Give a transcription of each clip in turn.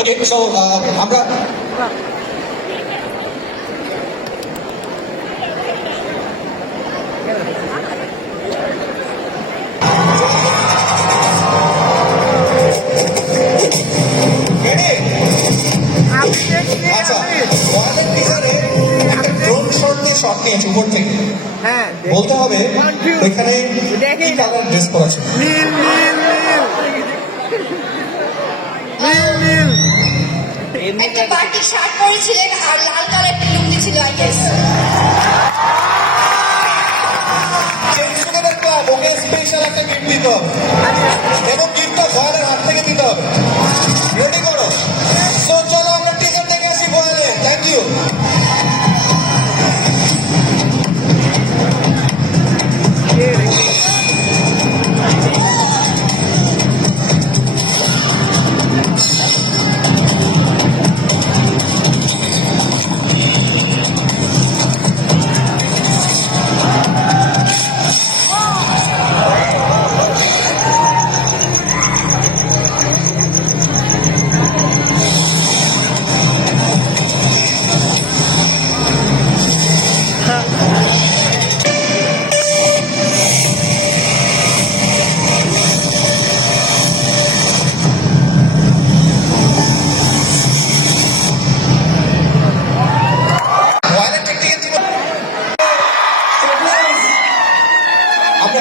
Okay, so আমরা shot নিয়েছে উপর থেকে। হ্যাঁ, বলতে হবে ওইখানে কি কালার ড্রেস পরেছে। একটা বাটিক শার্ট পরেছিলেন আর লাল কালার একটা লুঙ্গি ছিল আই গেস। ওকে স্পেশাল একটা গিফট দিতে হবে এবং গিফটটা জয়ের হাত থেকে দিতে হবে। রেডি করো। সো চলো আমরা টিচার থেকে আসি বলে। Thank you.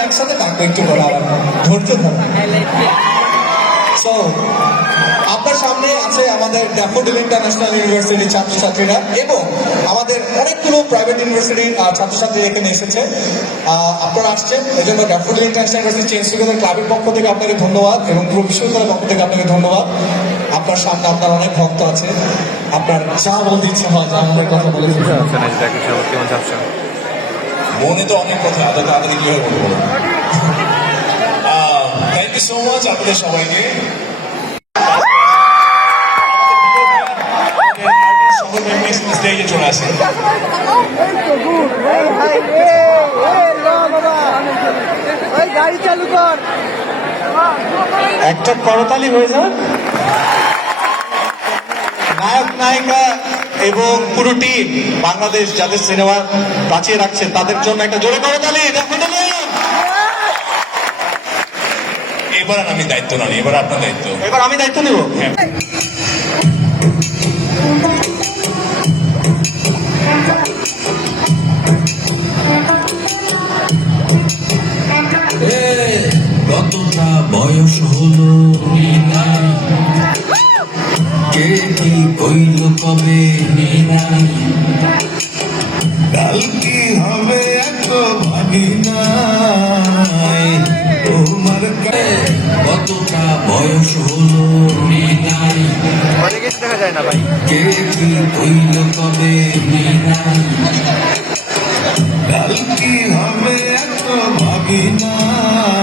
একসাথে একটু করা ধৈর্য ধরা। সো আপনার সামনে আছে আমাদের ড্যাফোডিল ইন্টারন্যাশনাল ইউনিভার্সিটির ছাত্রছাত্রীরা এবং আমাদের অনেকগুলো প্রাইভেট ইউনিভার্সিটির ছাত্রছাত্রীরা এখানে এসেছে। আপনারা আসছেন এই জন্য daffodil international university change together ক্লাবের পক্ষ থেকে আপনাকে ধন্যবাদ এবং পুরো বিশ্ববিদ্যালয়ের পক্ষ থেকে আপনাকে ধন্যবাদ। আপনার সামনে আপনার অনেক ভক্ত আছে, আপনার যা বলতে ইচ্ছে হয় যা আমাদের কথা বলে মনে তো অনেক কথা আদৌ তাড়াতাড়ি কিভাবে বলবো। থ্যাংক ইউ সো মাচ আপনাদের সবাইকে। স্টেজে চলে আসে গাড়ি চালু কর, একটা করতালি হয়ে যান। নায়ক নায়িকা এবং পুরো টিম বাংলাদেশ যাদের সিনেমা বাঁচিয়ে রাখছেন তাদের জন্য একটা জোরে করতালি। এবার আমি দায়িত্ব না নিই, এবার আপনার দায়িত্ব। এবার আমি দায়িত্ব নেব। কতটা বয়স হলো কে কি কইল কবে কাল কি হবে এত ভাবি নাই তোমার কতটা বয়স হলো দেখা যায় না ভাই। কে কি কইল কবে কাল কি হবে এত ভাবি নাই